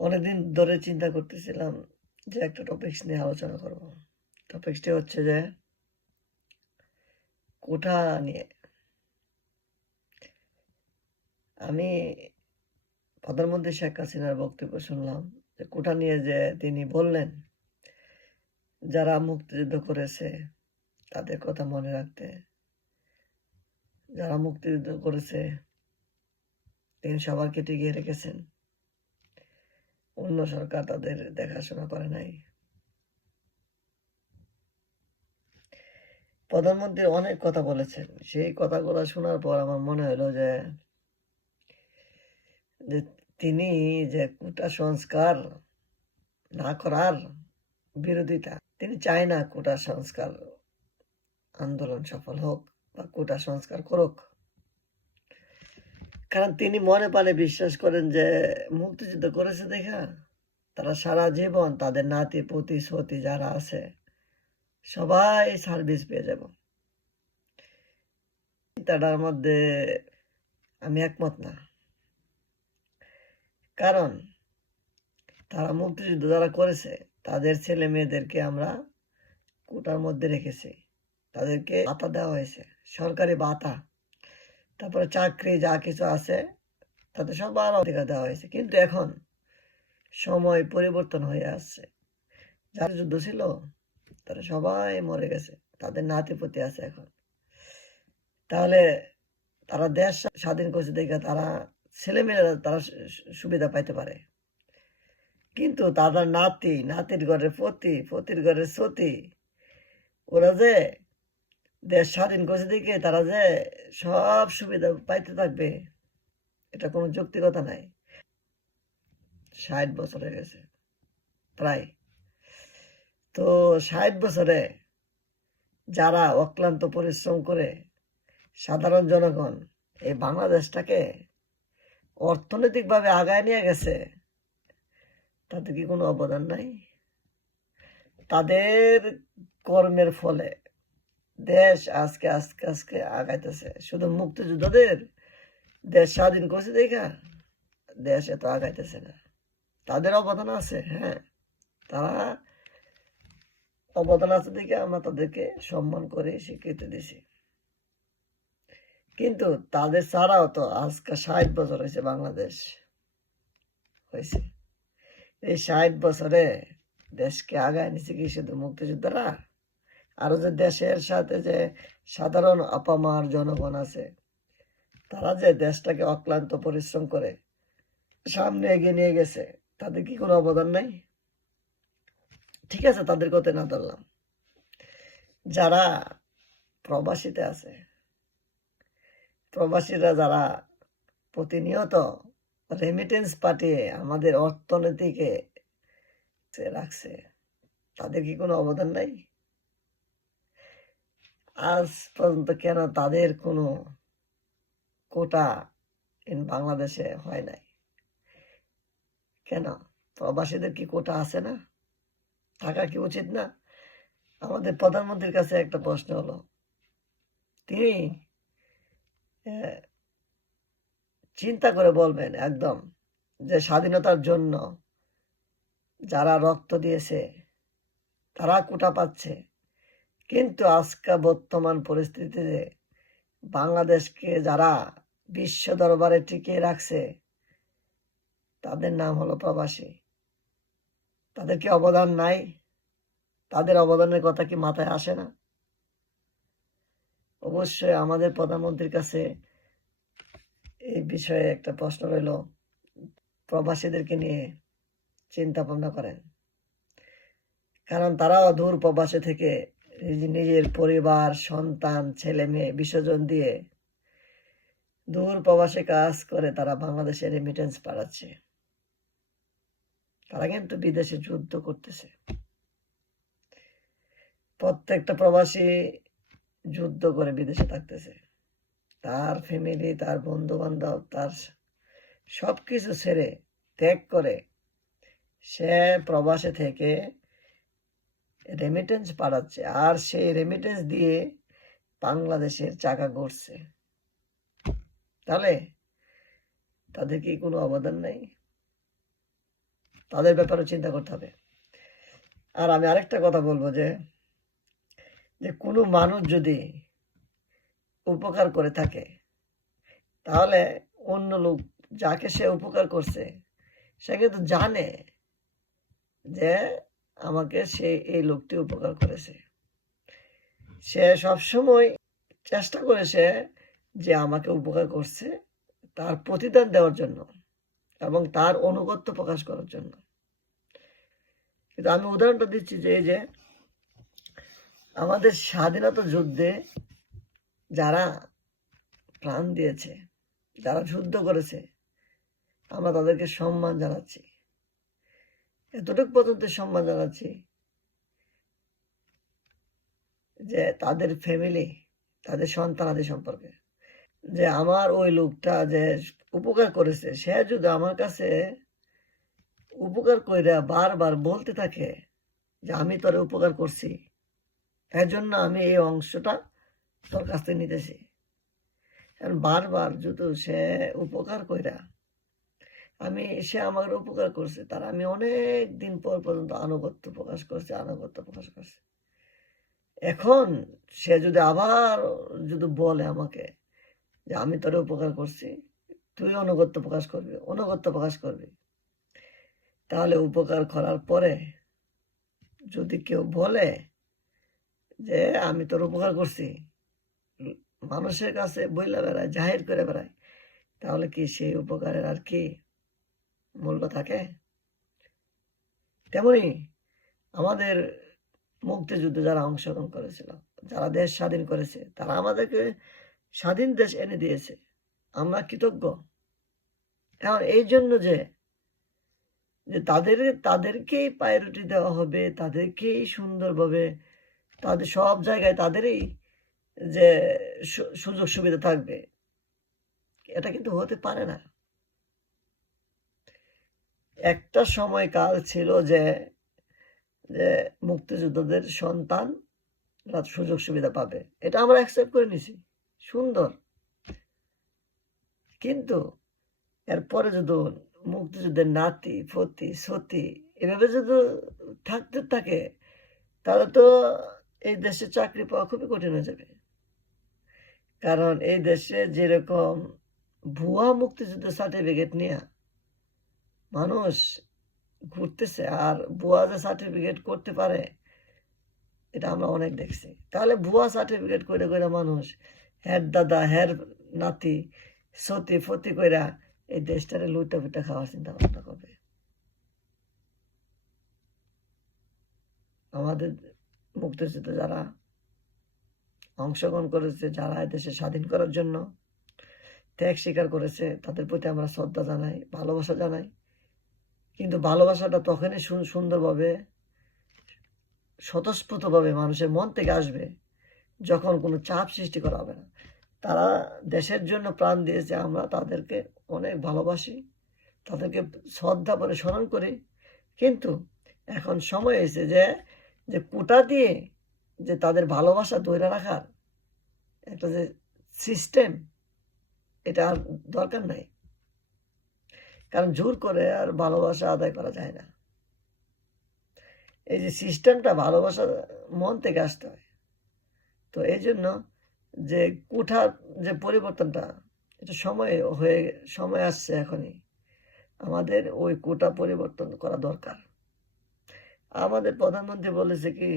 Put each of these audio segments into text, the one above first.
অনেকদিন ধরে চিন্তা করতেছিলাম যে একটা টপিকস নিয়ে আলোচনা করব। টপিকসটি হচ্ছে যে কোঠা নিয়ে। আমি প্রধানমন্ত্রী শেখ হাসিনার বক্তব্য শুনলাম যে কোঠা নিয়ে যে তিনি বললেন, যারা মুক্তিযুদ্ধ করেছে তাদের কথা মনে রাখতে। যারা মুক্তিযুদ্ধ করেছে তিনি সবাইকে টিকিয়ে রেখেছেন। অন্য সরকার তাদের দেখাশোনা করে নাই। প্রধানমন্ত্রী অনেক কথা বলেছেন। সেই কথাগুলো শোনার পর আমার মনে হলো যে যে তিনি যে কোটা সংস্কার না করার বিরোধিতা, তিনি চায় না কোটা সংস্কার আন্দোলন সফল হোক বা কোটা সংস্কার করুক। কারণ তিনি মনে প্রাণে বিশ্বাস করেন যে মুক্তিযুদ্ধ করেছে দেখা, তারা সারা জীবন তাদের নাতি, পুতি সতি যারা আছে, সবাই সার্ভিস পেয়ে যাব। চিন্তাটার মধ্যে আমি একমত না। কারণ তারা মুক্তিযুদ্ধ যারা করেছে, তাদের ছেলে মেয়েদেরকে আমরা কোটার মধ্যে রেখেছি। তাদেরকে ভাতা দেওয়া হয়েছে, সরকারি ভাতা। তারপরে চাকরি যা কিছু আছে, তাতে সবার অধিকার দেওয়া হয়েছে। কিন্তু এখন সময় পরিবর্তন হয়ে আসছে। যারা যুদ্ধ ছিল, তারা সবাই মরে গেছে। তাদের নাতিপতি আছে এখন। তাহলে তারা দেশ স্বাধীন করছে দেখে তারা ছেলেমেয়েরা তারা সুবিধা পাইতে পারে। কিন্তু তাদের নাতি, নাতির ঘরের পতি, পতির ঘরের সতী, ওরা যে দেশ স্বাধীন করছে দেখে তারা যে সব সুবিধা পাইতে থাকবে, এটা কোনো যৌক্তিকতা নাই। ষাট বছর হয়ে গেছে, প্রায়। তো ষাট বছরে যারা অক্লান্ত পরিশ্রম করে সাধারণ জনগণ এই বাংলাদেশটাকে অর্থনৈতিকভাবে আগায় নিয়ে গেছে, তাতে কি কোনো অবদান নাই? তাদের কর্মের ফলে দেশ আজকে আজকে আজকে আগাইতেছে। শুধু মুক্তিযোদ্ধাদের দেশ স্বাধীন করছে দেখা, দেশ এত আগাইতেছে না। তাদের অবদান আছে হ্যাঁ। তারা অবদান আছে দেখে আমরা তাদেরকে সম্মান করে স্বীকৃতি দিছি। কিন্তু তাদের ছাড়াও তো আজকে ষাট বছর হয়েছে বাংলাদেশ হয়েছে। এই ষাট বছরে দেশকে আগায় নিছে কি শুধু মুক্তিযোদ্ধারা? আরও যে দেশের সাথে যে সাধারণ আপামার জনগণ আছে, তারা যে দেশটাকে অক্লান্ত পরিশ্রম করে সামনে এগিয়ে নিয়ে গেছে, তাদের কি কোনো অবদান নাই? ঠিক আছে, তাদের কথা না ধরলাম। যারা প্রবাসীতে আছে, প্রবাসীরা যারা প্রতিনিয়ত রেমিটেন্স পাঠিয়ে আমাদের অর্থনীতিকে রাখছে, তাদের কি কোনো অবদান নাই? আজ পর্যন্ত কেন তাদের কোনো কোটা ইন বাংলাদেশে হয় নাই? কেন? প্রবাসীদের কি কোটা আছে না? থাকা কি উচিত না? আমাদের প্রধানমন্ত্রীর কাছে একটা প্রশ্ন হলো, তিনি চিন্তা করে বলবেন একদম যে স্বাধীনতার জন্য যারা রক্ত দিয়েছে, তারা কোটা পাচ্ছে। কিন্তু আজকে বর্তমান পরিস্থিতিতে বাংলাদেশকে যারা বিশ্ব দরবারে টিকিয়ে রাখছে, তাদের নাম হলো প্রবাসী। তাদের কি অবদান নাই? তাদের অবদানের কথা কি মাথায় আসে না? অবশ্যই আমাদের প্রধানমন্ত্রীর কাছে এই বিষয়ে একটা প্রশ্ন রইল। প্রবাসীদেরকে নিয়ে চিন্তা ভাবনা করেন। কারণ তারাও দূর প্রবাসে থেকে নিজের পরিবার, সন্তান, ছেলে মেয়ে বিসর্জন দিয়ে দূর প্রবাসে কাজ করে তারা বাংলাদেশে রেমিটেন্স পাঠাচ্ছে। তারা কিন্তু বিদেশে যুদ্ধ করতেছে। প্রত্যেকটা প্রবাসী যুদ্ধ করে বিদেশে থাকতেছে। তার ফ্যামিলি তার বন্ধু বান্ধব তার সবকিছু ছেড়ে ত্যাগ করে সে প্রবাসে থেকে রেমিটেন্স পাঠাচ্ছে। আর সেই রেমিটেন্স দিয়ে বাংলাদেশের চাকা ঘুরছে তাহলে তাদের কি কোনো অবদান নাই? তাদের ব্যাপারে চিন্তা করতে হবে। আর আমি আরেকটা কথা বলব যে যে কোনো মানুষ যদি উপকার করে থাকে, তাহলে অন্য লোক যাকে সে উপকার করছে, সে কিন্তু জানে যে আমাকে সে এই লোকটি উপকার করেছে। সে সবসময় চেষ্টা করেছে যে আমাকে উপকার করছে তার প্রতিদান দেওয়ার জন্য এবং তার অনুগত্য প্রকাশ করার জন্য। কিন্তু আমি উদাহরণটা দিচ্ছি যে এই যে আমাদের স্বাধীনতা যুদ্ধে যারা প্রাণ দিয়েছে, যারা যুদ্ধ করেছে, আমরা তাদেরকে সম্মান জানাচ্ছি। এতটুকু পর্যন্ত সম্মান জানাচ্ছি যে তাদের ফ্যামিলি তাদের সন্তানাদি সম্পর্কে। যে আমার ওই লোকটা যে উপকার করেছে, সে যদি আমার কাছে উপকার কইরা বারবার বলতে থাকে যে আমি তোর উপকার করছি, তাই জন্য আমি এই অংশটা তোর কাছ থেকে নিতেছি। কারণ বারবার যদি সে উপকার কইরা আমি, সে আমার উপকার করছে। তার আমি অনেক দিন পর পর্যন্ত আনুগত্য প্রকাশ করছে, আনুগত্য প্রকাশ করছে। এখন সে যদি আবার যদি বলে আমাকে যে আমি তোর উপকার করছি, তুই অনুগত্য প্রকাশ করবি অনুগত্য প্রকাশ করবি, তাহলে উপকার করার পরে যদি কেউ বলে যে আমি তোর উপকার করছি, মানুষের কাছে বইলা বেড়ায়, জাহির করে বেড়ায়, তাহলে কি সেই উপকারের আর কি মূল্য থাকে? তেমনি আমাদের মুক্তিযুদ্ধে যারা অংশগ্রহণ করেছিল, যারা দেশ স্বাধীন করেছে, তারা আমাদেরকে স্বাধীন দেশ এনে দিয়েছে। আমরা কৃতজ্ঞ। এখন এই জন্য যে যে তাদের, তাদেরকেই প্রায়োরিটি দেওয়া হবে, তাদেরকেই সুন্দরভাবে, তাদের সব জায়গায় তাদেরই যে সুযোগ সুবিধা থাকবে, এটা কিন্তু হতে পারে না। একটা সময়কাল ছিল যে যে মুক্তিযোদ্ধাদের সন্তান সুযোগ সুবিধা পাবে। এটা আমরা অ্যাকসেপ্ট করে নিছি। সুন্দর। কিন্তু এরপরে যদি মুক্তিযুদ্ধের নাতি ফতি সতী এভাবে যদি থাকতে থাকে, তাহলে তো এই দেশে চাকরি পাওয়া খুবই কঠিন হয়ে যাবে। কারণ এই দেশে যেরকম ভুয়া মুক্তিযুদ্ধ সার্টিফিকেট নিয়ে মানুষ ঘুরতেছে আর ভুয়া যে সার্টিফিকেট করতে পারে, এটা আমরা অনেক দেখছি। তাহলে ভুয়া সার্টিফিকেট করে করে মানুষ হ্যার দাদা হ্যার নাতি, সতী, ফতি কইরা এই দেশটারে লুটা পিটা খাওয়ার চিন্তা ভাবনা করবে। আমাদের মুক্তিযুদ্ধে যারা অংশগ্রহণ করেছে, যারা দেশে স্বাধীন করার জন্য ত্যাগ স্বীকার করেছে, তাদের প্রতি আমরা শ্রদ্ধা জানাই, ভালোবাসা জানাই। কিন্তু ভালোবাসাটা তখনই সুন্দরভাবে, স্বতঃস্ফূর্তভাবে মানুষের মন থেকে আসবে যখন কোনো চাপ সৃষ্টি করা হবে না। তারা দেশের জন্য প্রাণ দিয়েছে, আমরা তাদেরকে অনেক ভালোবাসি, তাদেরকে শ্রদ্ধা করে স্মরণ করি। কিন্তু এখন সময় এসেছে যে যে কোটা দিয়ে যে তাদের ভালোবাসা ধরে রাখার একটা যে সিস্টেম এটা আর দরকার নাই। কারণ জোর করে আর ভালোবাসা আদায় করা যায় না। এই যে সিস্টেমটা ভালোবাসা মন থেকে আসতে হয়। তো এই জন্য যে কুঠার যে পরিবর্তনটা, এটা সময় হয়ে, সময় আসছে এখনই। আমাদের ওই কোটা পরিবর্তন করা দরকার। আমাদের প্রধানমন্ত্রী বলেছে কি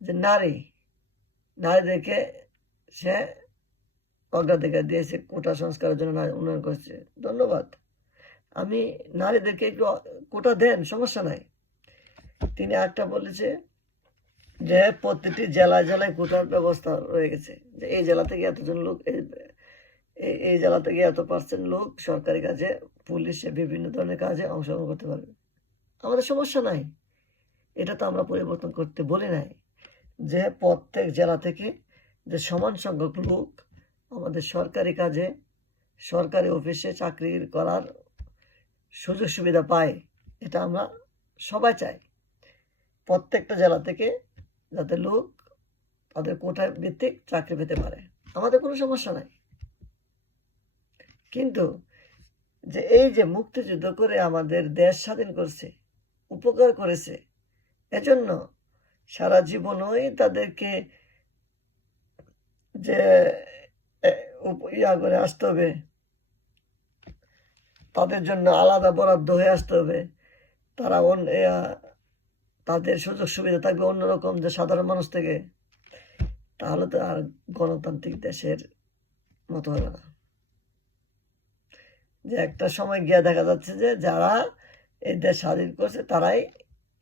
যে নারী, নারীদেরকে সে অগ্রাধিকার দিয়েছে, কোটা সংস্কারের জন্য উন্নয়ন করছে। ধন্যবাদ। আমি নারীদেরকে একটু কোটা দেন, সমস্যা নাই। তিনি একটা বলেছে যে প্রত্যেকটি জেলায় জেলায় কোটার ব্যবস্থা রয়ে গেছে। যে এই জেলা থেকে এতজন লোক, এই- এই জেলা থেকে এত পার্সেন্ট লোক সরকারি কাজে, পুলিশে বিভিন্ন ধরনের কাজে অংশগ্রহণ করতে পারবে। আমাদের সমস্যা নাই। এটা তো আমরা পরিবর্তন করতে বলি নাই। যে প্রত্যেক জেলা থেকে যে সমান সংখ্যক লোক আমাদের সরকারি কাজে, সরকারি অফিসে চাকরি করার সুযোগ সুবিধা পায়, এটা আমরা সবাই চাই। প্রত্যেকটা জেলা থেকে যাতে লোক তাদের কোটা ভিত্তিক চাকরি পেতে পারে। আমাদের কোনো সমস্যা নাই। কিন্তু যে এই যে মুক্তিযুদ্ধ করে আমাদের দেশ স্বাধীন করছে, উপকার করেছে, এজন্য সারা জীবনই তাদেরকে যে ইয়া করে আসতে হবে তাদের জন্য আলাদা বরাদ্দ হয়ে আসতে হবে। তারা তাদের সুযোগ সুবিধা থাকবে অন্যরকম যে সাধারণ মানুষ থেকে। তাহলে তো আর গণতান্ত্রিক দেশের মতো হবে না। যে একটা সময় গিয়ে দেখা যাচ্ছে যে যারা এই দেশ স্বাধীন করছে, তারাই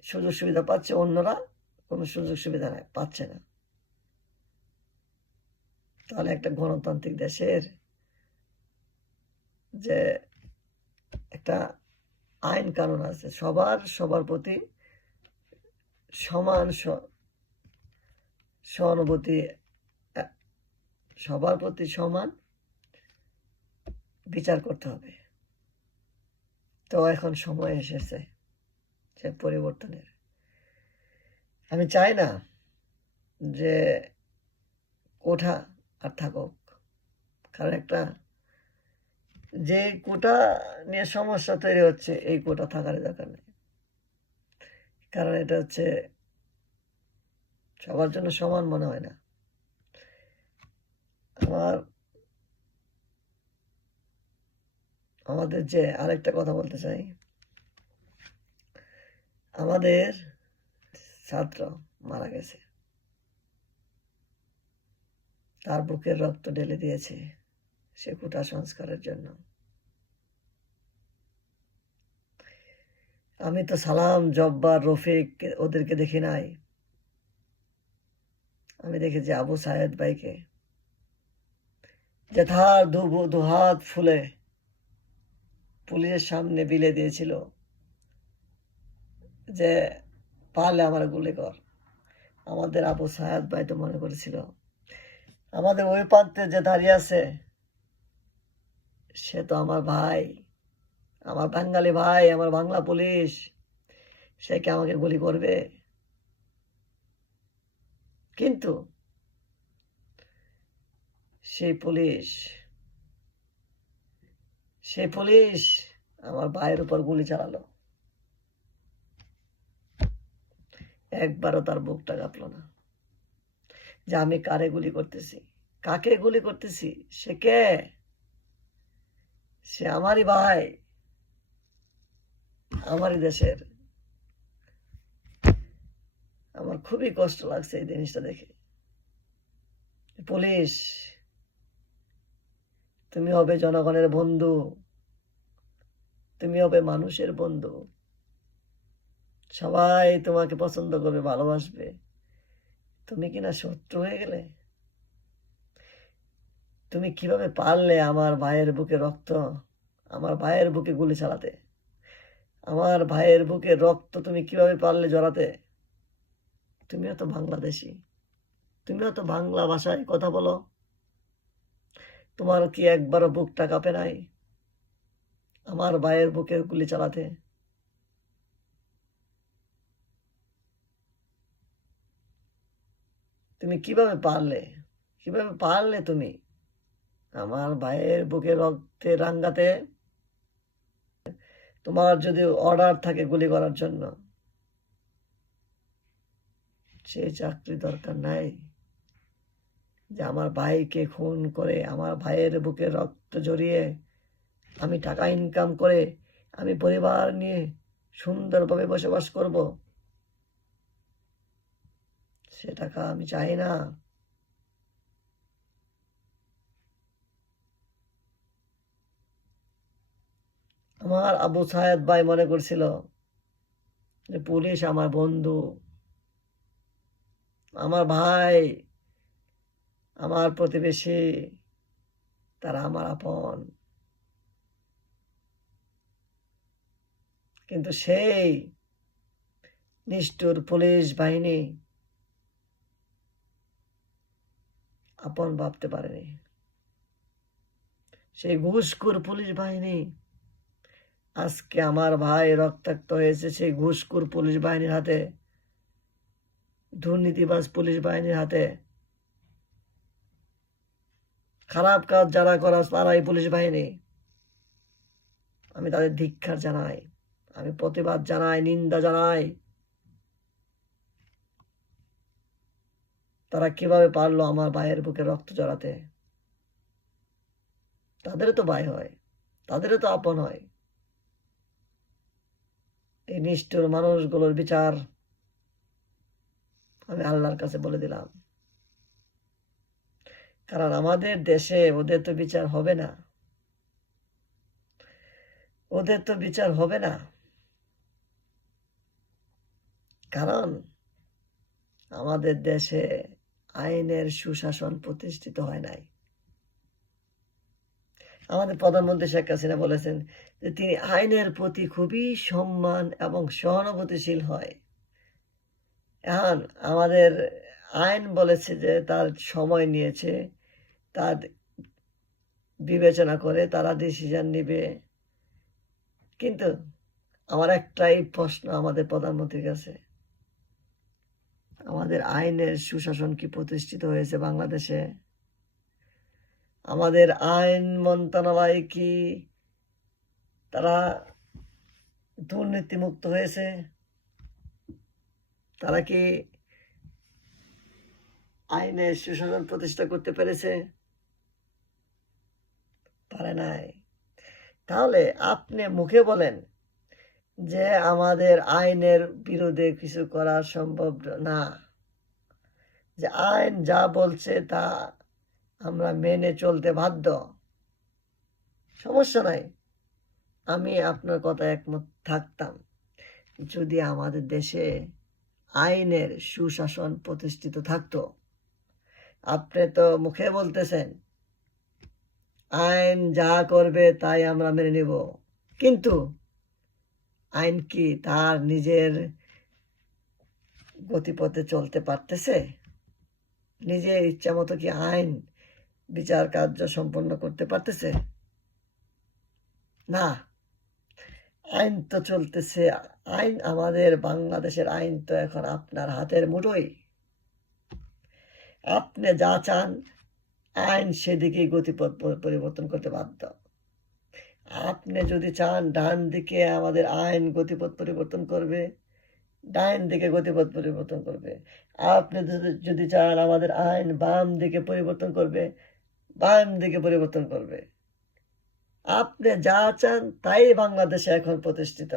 সুযোগ সুবিধা পাচ্ছে, অন্যরা কোনো সুযোগ সুবিধা নাই, পাচ্ছে না। তাহলে একটা গণতান্ত্রিক দেশের যে একটা আইন কানুন আছে। সবার সবার প্রতি সমান সহানুভূতি সবার প্রতি সমান বিচার করতে হবে। তো এখন সময় এসেছে সে পরিবর্তনের। আমি চাই না যে কোঠা আর থাকুক, কারণ একটা যে কোটা নিয়ে সমস্যা তৈরি হচ্ছে, এই কোটা থাকার দরকার নেই। কারণ এটা হচ্ছে সবার জন্য সমান মনে হয় না। আমার, আমাদের যে আরেকটা কথা বলতে চাই, আমাদের ছাত্র মারা গেছে। তার বুকের রক্ত ঢেলে দিয়েছে। সে কোটা সংস্কারের জন্য। আমি তো সালাম, জব্বার, রফিক ওদেরকে দেখি নাই। আমি দেখেছি আবু সাহেদ ভাইকে। যে তার দু দু ফুলে পুলিশের সামনে বিলে দিয়েছিল যে, পারলে আমার গুলি কর। আমাদের আবু সাহেদ ভাই তো মনে করেছিল। আমাদের ওই প্রান্তে যে দাঁড়িয়ে আছে সে তো আমার ভাই, আমার বাঙালি ভাই, আমার বাংলা পুলিশ, সে কি আমাকে গুলি করবে? কিন্তু সেই পুলিশ সেই পুলিশ আমার ভাইয়ের উপর গুলি চালালো। একবারও তার বুকটা কাঁপলো না। যে আমি কারে গুলি করতেছি? কাকে গুলি করতেছি? সে কে? সে আমারই ভাই। আমারই দেশের। আমার খুবই কষ্ট লাগছে এই জিনিসটা দেখে। পুলিশ, তুমি হবে জনগণের বন্ধু। তুমি হবে মানুষের বন্ধু। সবাই তোমাকে পছন্দ করবে, ভালোবাসবে। তুমি কিনা শত্রু হয়ে গেলে? তুমি কীভাবে পারলে আমার ভাইয়ের বুকে রক্ত? আমার ভাইয়ের বুকে গুলি চালাতে। আমার ভাইয়ের বুকে রক্ত তুমি কীভাবে পারলে জড়াতে? তুমিও তো বাংলাদেশি। তুমিও তো বাংলা ভাষায় কথা বলো। তোমার কি একবারও বুকটা কাঁপে নাই? আমার ভাইয়ের বুকে গুলি চালাতে। তুমি কীভাবে পারলে? কীভাবে পারলে তুমি? আমার ভাইয়ের বুকে রক্তে রাঙ্গাতে তোমার যদি অর্ডার থাকে গুলি করার জন্য সেই চাকরি দরকার নাই। যে আমার ভাইকে খুন করে, আমার ভাইয়ের বুকে রক্ত জড়িয়ে আমি টাকা ইনকাম করে আমি পরিবার নিয়ে সুন্দরভাবে বসবাস করব, সে টাকা আমি চাই না। আমার আবু সাহেদ ভাই মনে করছিল যে, পুলিশ আমার বন্ধু। আমার ভাই, আমার প্রতিবেশী, তারা আমার আপন। কিন্তু সেই নিষ্ঠুর পুলিশ বাহিনী আপন ভাবতে পারেনি। সেই ঘুষখোর পুলিশ বাহিনী আজকে আমার ভাই রক্তাক্ত হয়েছে, সেই ঘুষখোর পুলিশ বাহিনীর হাতে, দুর্নীতিবাজ পুলিশ বাহিনীর হাতে। খারাপ কাজ যারা করা তারাই পুলিশ বাহিনী। আমি তাদের ধিক্ষার জানাই, আমি প্রতিবাদ জানাই, নিন্দা জানাই। তারা কীভাবে পারল আমার ভাইয়ের বুকে রক্ত জড়াতে? তাদেরও তো ভাই হয়, তাদেরও তো আপন হয়। এই নিষ্ঠুর মানুষগুলোর বিচার আমি আল্লাহর কাছে বলে দিলাম। কারণ আমাদের দেশে ওদের তো বিচার হবে না। ওদের তো বিচার হবে না। কারণ আমাদের দেশে আইনের সুশাসন প্রতিষ্ঠিত হয় নাই। আমাদের প্রধানমন্ত্রী শেখ হাসিনা বলেছেন যে তিনি আইনের প্রতি খুবই সম্মান এবং সহানুভূতিশীল হয়। এখন আমাদের আইন বলেছে যে তার সময় নিয়েছে, তার বিবেচনা করে তারা ডিসিশন নিবে। কিন্তু আমার একটাই প্রশ্ন আমাদের প্রধানমন্ত্রীর কাছে, আমাদের আইনের সুশাসন কি প্রতিষ্ঠিত হয়েছে বাংলাদেশে? আমাদের আইন মন্ত্রণালয় কি তারা দুর্নীতিমুক্ত হয়েছে? তারা কি আইনের সুশাসন প্রতিষ্ঠা করতে পেরেছে? পারে নাই। তাহলে আপনি মুখে বলেন যে আমাদের আইনের বিরুদ্ধে কিছু করা সম্ভব না। যে আইন যা বলছে তা আমরা মেনে চলতে বাধ্য। সমস্যা নাই। আমি আপনার কথা একমত থাকতাম। যদি আমাদের দেশে আইনের সুশাসন প্রতিষ্ঠিত থাকতো, আপনি তো মুখে বলতেছেন, আইন যা করবে তাই আমরা মেনে নিব। কিন্তু আইন কি তার নিজের গতিপথে চলতে পারতেছে? নিজের ইচ্ছা মতো কি আইন বিচার কার্য সম্পন্ন করতে পারতেছে? না। আইন তো চলতেছে। আইন আমাদের বাংলাদেশের আইন তো এখন আপনার হাতের মুঠোই। আপনি যা চান, আইন সেদিকেই গতিপথ পরিবর্তন করতে বাধ্য। আপনি যদি চান, ডান দিকে আমাদের আইন গতিপথ পরিবর্তন করবে ডাইন দিকে গতিপথ পরিবর্তন করবে। আপনি যদি চান আমাদের আইন বাম দিকে পরিবর্তন করবে বাম দিকে পরিবর্তন করবে। আপনি যা চান তাই বাংলাদেশে এখন প্রতিষ্ঠিত।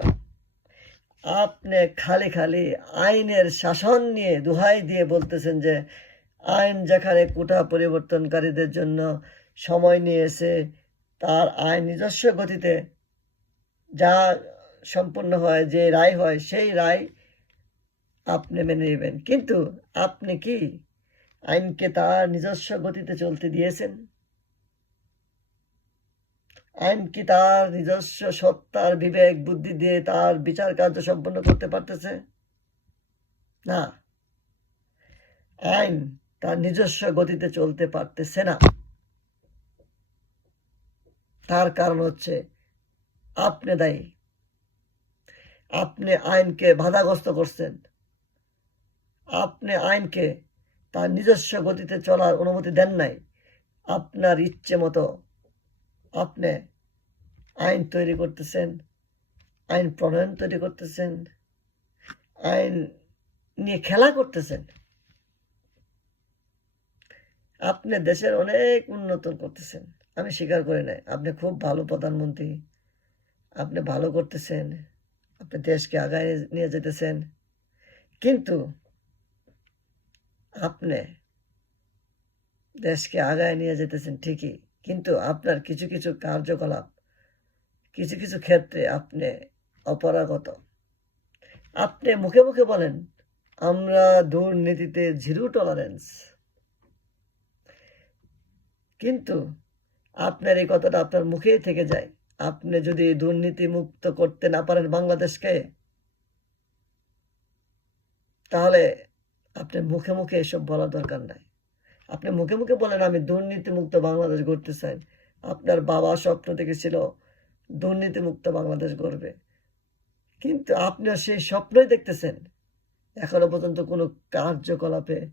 আপনি খালি খালি আইনের শাসন নিয়ে দোহাই দিয়ে বলতেছেন যে, আইন যেখানে কোটা পরিবর্তনকারীদের জন্য সময় নিয়েছে তার আইন নিজস্ব গতিতে যা সম্পূর্ণ হয়, যে রায় হয়, সেই রায় আপনি মেনে নেবেন। কিন্তু আপনি কি আইনকে তার নিজস্ব গতিতে চলতে দিয়েছেন। আইন কি তার নিজস্ব সত্তার বিবেক, বুদ্ধি দিয়ে তার বিচার কার্য সম্পন্ন করতে পারতেছে? না। আইন তার নিজস্ব গতিতে চলতে পারতেছে না। তার কারণ হচ্ছে, আপনি দায়ী। আপনি আইনকে বাধাগ্রস্ত করছেন। আপনি আইনকে তার নিজস্ব গতিতে চলার অনুমতি দেন নাই। আপনার ইচ্ছে মতো আপনি আইন তৈরি করতেছেন, আইন প্রণয়ন তৈরি করতেছেন, আইন নিয়ে খেলা করতেছেন। আপনি দেশের অনেক উন্নত করতেছেন, আমি স্বীকার করি নাই। আপনি খুব ভালো প্রধানমন্ত্রী, আপনি ভালো করতেছেন, আপনি দেশকে আগায় নিয়ে যেতেছেন। কিন্তু আপনি দেশকে আগায় নিয়ে যেতেছেন ঠিকই, কিন্তু আপনার কিছু কিছু কার্যকলাপ, কিছু কিছু ক্ষেত্রে আপনি অপরাগত। আপনি মুখে মুখে বলেন, আমরা দুর্নীতিতে জিরো টলারেন্স কিন্তু আপনার এই কথাটা আপনার মুখেই থেকে যায়। আপনি যদি দুর্নীতি মুক্ত করতে না পারেন বাংলাদেশকে, তাহলে আপনি মুখে মুখে এসব বলার দরকার নাই। আপনি মুখে মুখে বলেন, আমি দুর্নীতি মুক্ত বাংলাদেশ গড়তে চাই। আপনার বাবা স্বপ্ন দেখেছিল দুর্নীতি মুক্ত বাংলাদেশ গড়বে। কিন্তু আপনার সেই স্বপ্নই দেখতেছেন। এখনও পর্যন্ত কোনো কার্যকলাপে,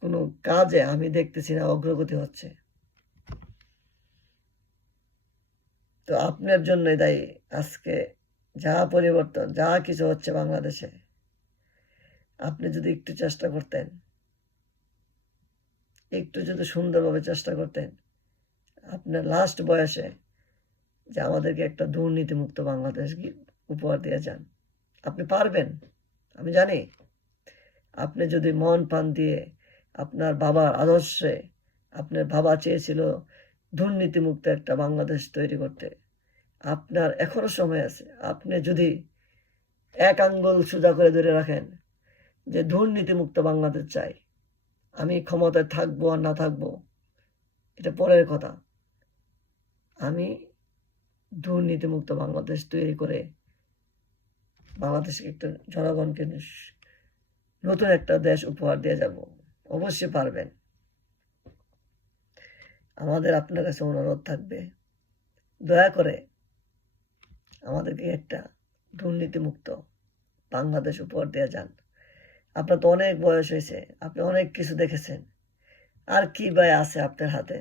কোনো কাজে আমি দেখতেছি না, অগ্রগতি হচ্ছে। তো আপনার জন্যই দায়ী আজকে যা পরিবর্তন, যা কিছু হচ্ছে বাংলাদেশে। আপনি যদি একটু চেষ্টা করতেন, একটু যদি সুন্দরভাবে চেষ্টা করতেন, আপনার লাস্ট বয়সে যে আমাদেরকে একটা দুর্নীতিমুক্ত বাংলাদেশ উপহার দিয়ে যান, আপনি পারবেন? আমি জানি। আপনি যদি মন প্রাণ দিয়ে আপনার বাবার আদর্শে, আপনার বাবা চেয়েছিল দুর্নীতিমুক্ত একটা বাংলাদেশ তৈরি করতে, আপনার এখনও সময় আছে। আপনি যদি এক আঙ্গুল সোজা করে ধরে রাখেন যে দুর্নীতিমুক্ত বাংলাদেশ চাই। আমি ক্ষমতায় থাকব আর না থাকব, এটা পরের কথা। আমি দুর্নীতিমুক্ত বাংলাদেশ তৈরি করে বাংলাদেশকে একটা জনগণকে নতুন একটা দেশ উপহার দিয়ে যাব। অবশ্যই পারবেন। আমাদের আপনার কাছে অনুরোধ থাকবে, দয়া করে আমাদেরকে একটা দুর্নীতিমুক্ত বাংলাদেশ উপহার দিয়ে যান। আপনার তো অনেক বয়স হয়েছে, আপনি অনেক কিছু দেখেছেন। আর কি ভাই আছে আপনার হাতে?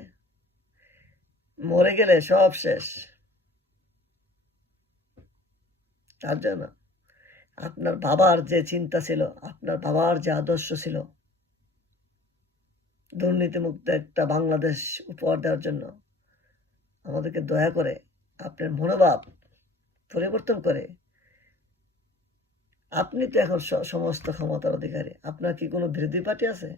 মরে গেলে সব শেষ। তার জন্য আপনার বাবার যে চিন্তা ছিল, আপনার বাবার যে আদর্শ ছিল, দুর্নীতিমুক্ত একটা বাংলাদেশ উপহার দেওয়ার জন্য আমাদেরকে দয়া করে আপনার মনোভাব পরিবর্তন করে আপনি তো এখন সমস্ত ক্ষমতার অধিকারী। আপনার কি কোনো বিরোধী পার্টি আছে?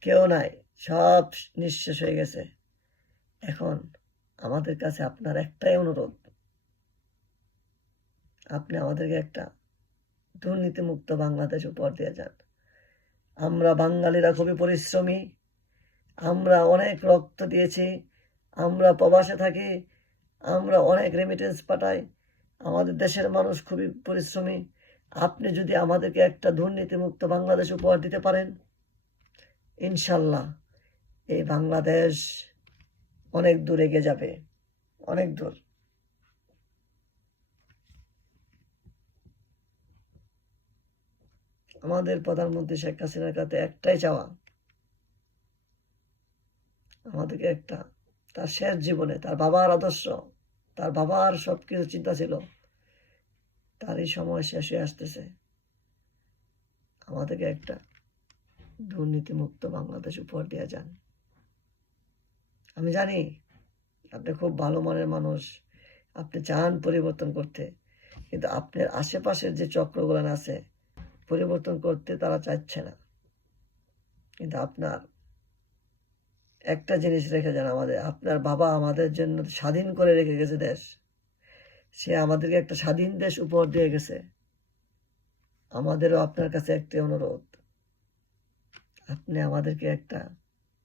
কেউ নাই। সব নিঃশেষ হয়ে গেছে। এখন আমাদের কাছে আপনার একটাই অনুরোধ। আপনি আমাদেরকে একটা দুর্নীতিমুক্ত বাংলাদেশ উপহার দিয়ে যান। আমরা বাঙালিরা খুবই পরিশ্রমী। আমরা অনেক রক্ত দিয়েছি। আমরা প্রবাসে থাকি। আমরা অনেক রেমিটেন্স পাঠাই। আমাদের দেশের মানুষ খুবই পরিশ্রমী। আপনি যদি আমাদেরকে একটা দুর্নীতিমুক্ত বাংলাদেশ উপহার দিতে পারেন, ইনশাল্লাহ এই বাংলাদেশ অনেক দূর এগিয়ে যাবে। অনেক দূর। আমাদের প্রধানমন্ত্রী শেখ হাসিনার কাছে একটাই চাওয়া। আমাদেরকে একটা, তার শেষ জীবনে, তার বাবার আদর্শ। তার বাবার সব কিছু চিন্তা ছিল। তারই সময় শেষ হয়ে আসতেছে। আমাদেরকে একটা দুর্নীতিমুক্ত বাংলাদেশ উপহার দেওয়া যান। আমি জানি আপনি খুব ভালো মানের মানুষ। আপনি চান পরিবর্তন করতে। কিন্তু আপনার আশেপাশের যে চক্রগুলো আছে, পরিবর্তন করতে তারা চাচ্ছে না। কিন্তু আপনার একটা জিনিস রেখে যান আমাদের। আপনার বাবা আমাদের জন্য স্বাধীন করে রেখে গেছে দেশ। সে আমাদেরকে একটা স্বাধীন দেশ উপহার দিয়ে গেছে। আমাদেরও আপনার কাছে একটি অনুরোধ। আপনি আমাদেরকে একটা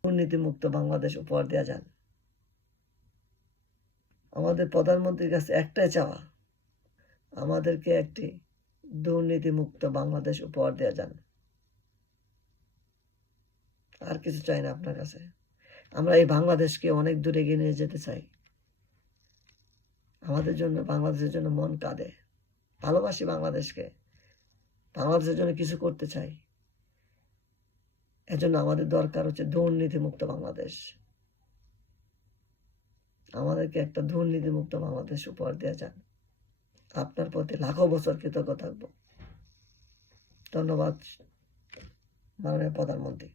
দুর্নীতিমুক্ত বাংলাদেশ উপহার দেওয়া যান। আমাদের প্রধানমন্ত্রীর কাছে একটাই চাওয়া, আমাদেরকে একটি দুর্নীতিমুক্ত বাংলাদেশ উপহার দেওয়া যান। আর কিছু চাই না আপনার কাছে। আমরা এই বাংলাদেশকে অনেক দূরে এগিয়ে নিয়ে যেতে চাই। আমাদের জন্য, বাংলাদেশের জন্য মন কাঁদে। ভালোবাসি বাংলাদেশকে। বাংলাদেশের জন্য কিছু করতে চাই। এজন্য আমাদের দরকার হচ্ছে দুর্নীতিমুক্ত বাংলাদেশ। আমাদেরকে একটা দুর্নীতিমুক্ত বাংলাদেশ উপহার দেওয়া যান আপনার প্রতি লাখো বছর কৃতজ্ঞ থাকব। ধন্যবাদ, মাননীয় প্রধানমন্ত্রী।